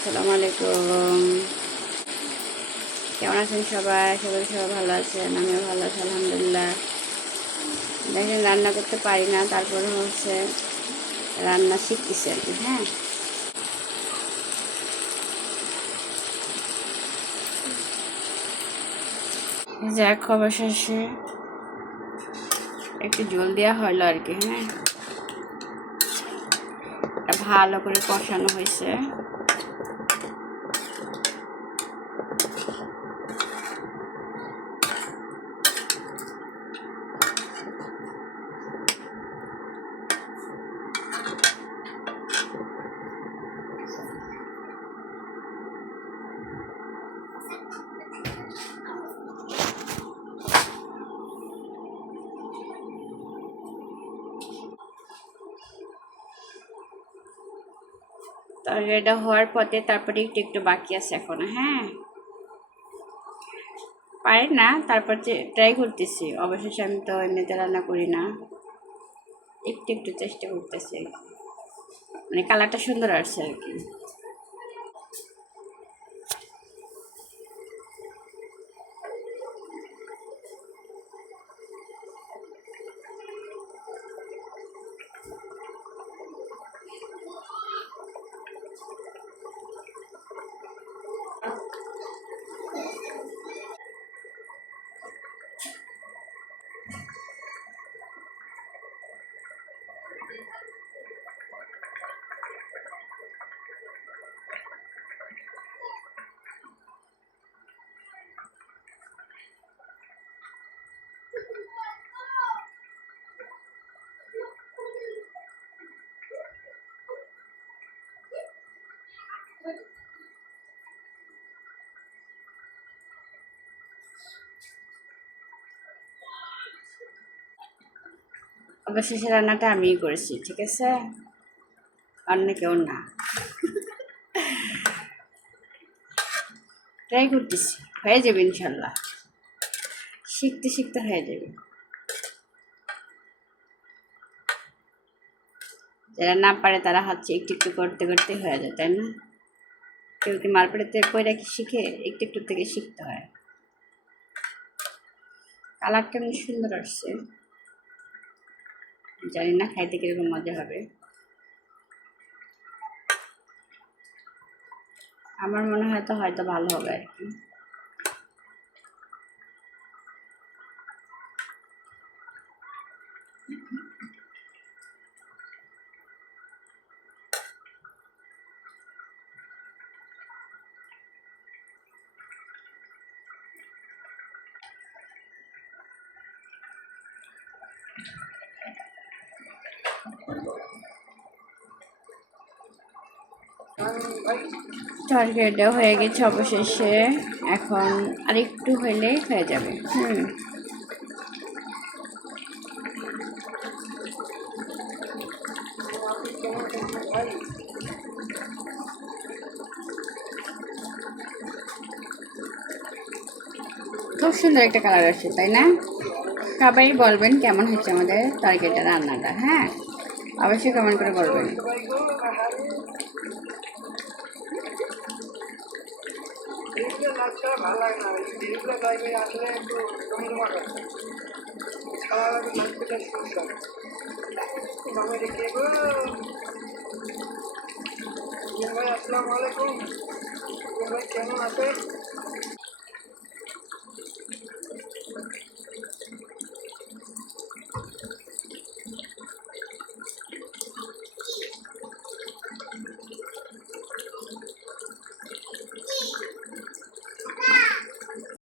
আসসালামু আলাইকুম। কেমন আছেন সবাই? সবাই ভালো আছেন? আমিও ভালো আছি আলহামদুলিল্লাহ। দেখেন রান্না করতে পারি না, তারপরে হচ্ছে রান্না শিখতেছি আর কি। হ্যাঁ, যাক অবশেষে একটু জল দেওয়া হলো আর কি। হ্যাঁ, ভালো করে কষানো হয়েছে। তাহলে এটা হওয়ার পথে তারপরে একটু একটু বাকি আছে এখন। হ্যাঁ, পারি না, তারপর ট্রাই করতেছি। অবশেষে আমি তো এমনিতে রান্না করি না, একটু একটু চেষ্টা করতেছি আর কি। মানে কালারটা সুন্দর আসছে আর কি। অবশেষে রান্নাটা আমিই করেছি, ঠিক আছে, অন্য কেউ না। ট্রাই করতেছি, হয়ে যাবে ইনশাল্লাহ। শিখতে শিখতে হয়ে যাবে। যারা না পারে তারা হচ্ছে একটু একটু করতে করতে হয়ে যায়, তাই না? কেউ কি মারপেড়াতে কইরা কি শিখে? একটু একটু থেকে শিখতে হয়। কালারটা এমনি সুন্দর আসছে, জানি না খাইতে কিরকম মজা হবে। আমার মনে হয় তো হয়তো ভালো হবে আর কি। তরকারিটা হয়ে গেছে অবশেষে, এখন আরেকটু হলে হয়ে যাবে। খুব সুন্দর একটা কালার আসছে, তাই না? সবাই বলবেন কেমন হচ্ছে আমাদের তরকারিটা, রান্নাটা। হ্যাঁ, অবশ্যই কমেন্ট করে বলবেন। আসসালামু আলাইকুম। ভাই কেমন আছেন?